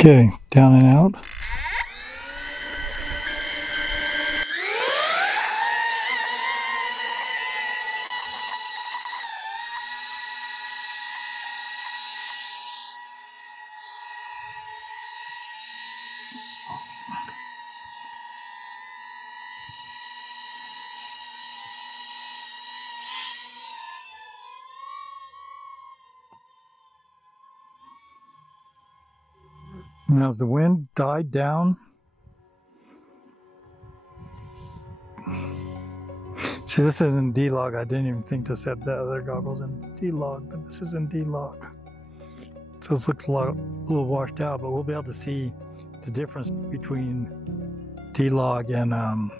Okay, down and out. Now, as the wind died down, see, this is in D-Log. I didn't even think to set the other goggles in D-Log, but this is in D-Log. So this looks a little washed out, but we'll be able to see the difference between D-Log and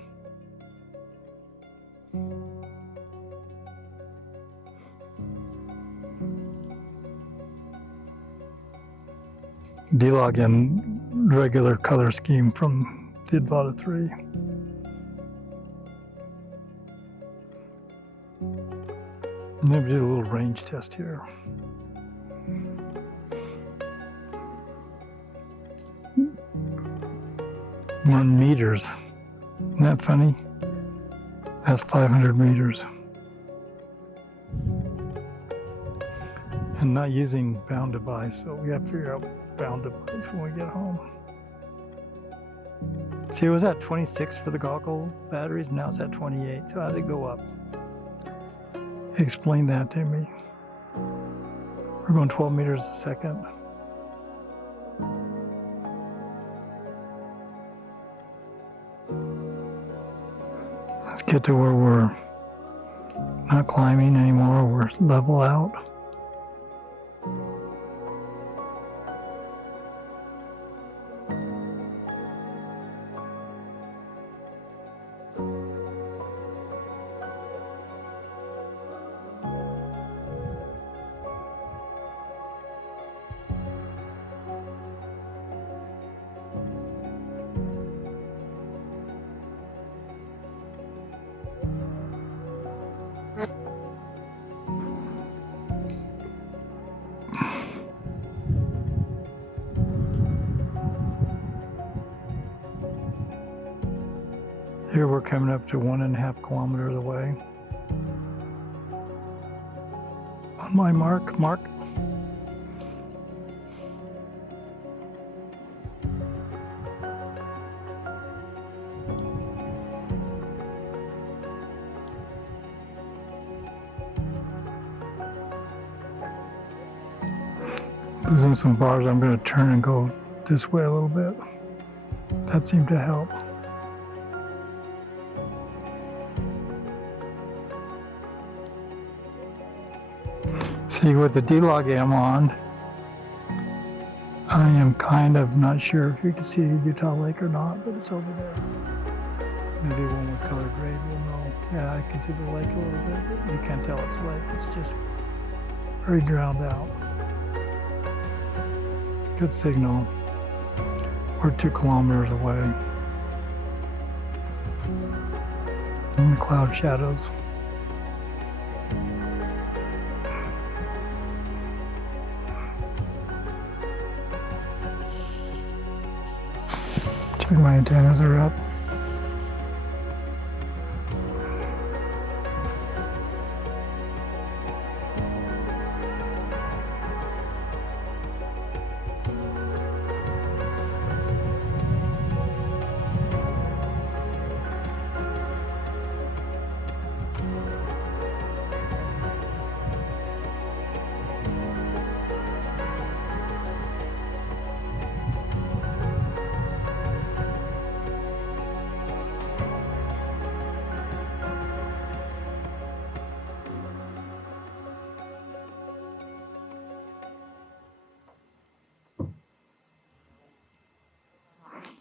D-Log and regular color scheme from the Avata 3. Maybe do a little range test here. One meters. Isn't that funny? That's 500 meters. And not using bound device, so we have to figure out bound device when we get home. See, it was at 26 for the goggle batteries, now it's at 28, so how did it go up? Explain that to me. We're going 12 meters a second. Let's get to where we're not climbing anymore, we're level out. Here we're coming up to 1.5 kilometers away. On my mark. Losing some bars, I'm going to turn and go this way a little bit. That seemed to help. See, with the D-Log I'm on, I am kind of not sure if you can see Utah Lake or not, but it's over there. Maybe when we color grade, we'll know. Yeah, I can see the lake a little bit, but you can't tell it's a lake. It's just very drowned out. Good signal. We're 2 kilometers away. In the cloud shadows. Check my antennas are up.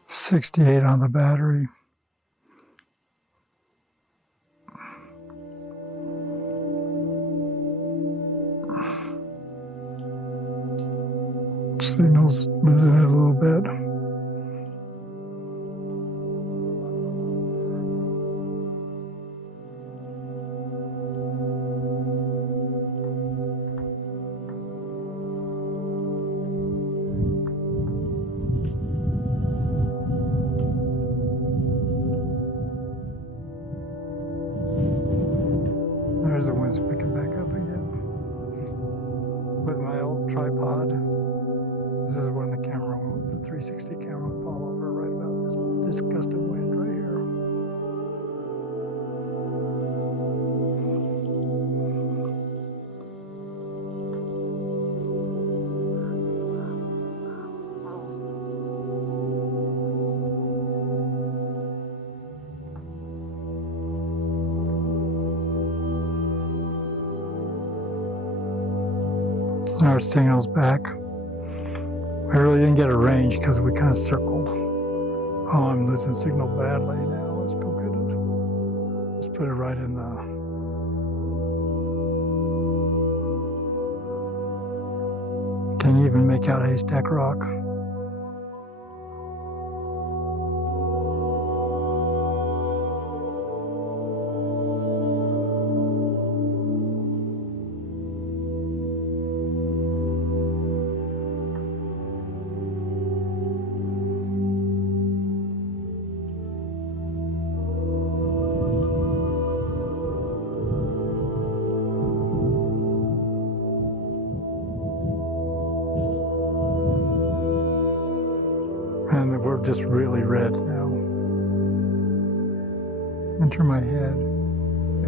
$68 on the battery. Signal's losing it a little bit. with my old tripod. This is when the 360 camera will fall over right about this gust of wind right here. Our signal's back. I really didn't get a range because we kind of circled. Oh, I'm losing signal badly now. Let's go get it. Let's put it right in the... Can you even make out Haystack Rock? And we're just really red now. Enter my head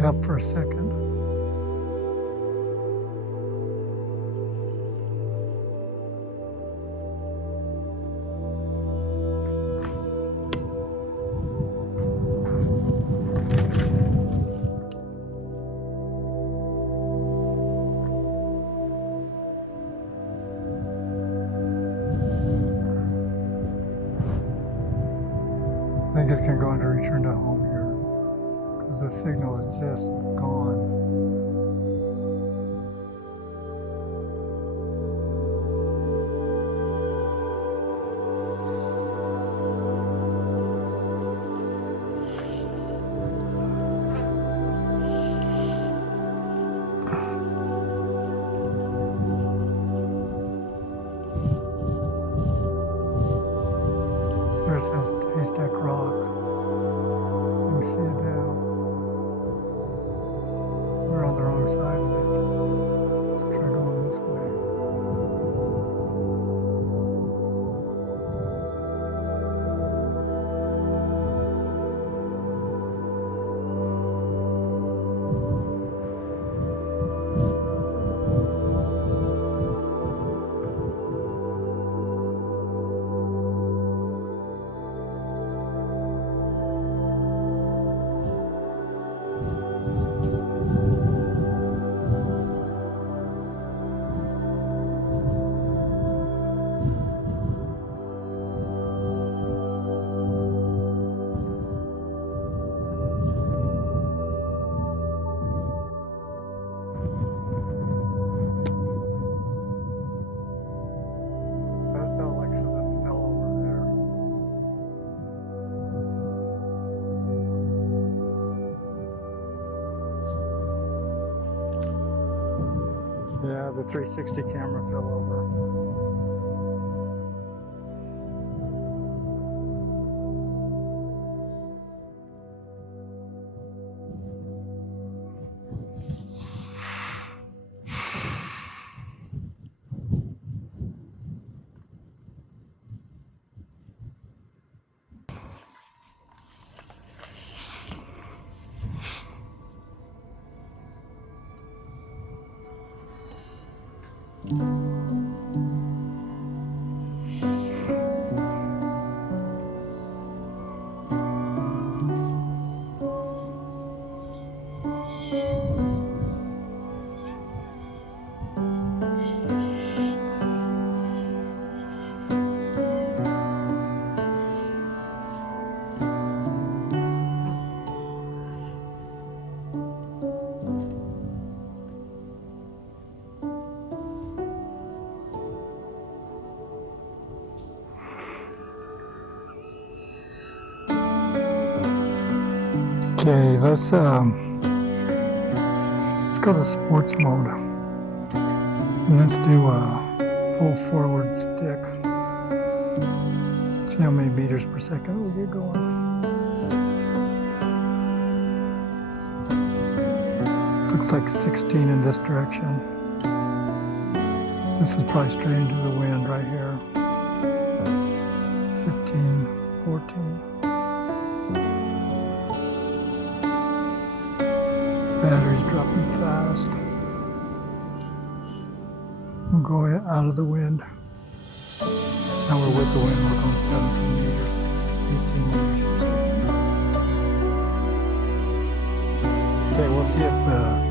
up for a second. I think it's going to go into return to home here because the signal is just gone. There's Haystack Rock. You can see it now. We're on the wrong side of it. Let's try going this way. Yeah, the 360 camera fell over. Okay, let's go to sports mode and let's do a full forward stick. See how many meters per second we get going. Looks like 16 in this direction. This is probably straight into the wind right here. 15, 14. Battery's dropping fast. We'll go out of the wind. Now we're with the wind, we're going 17 meters, 18 meters per second. Okay, we'll see if the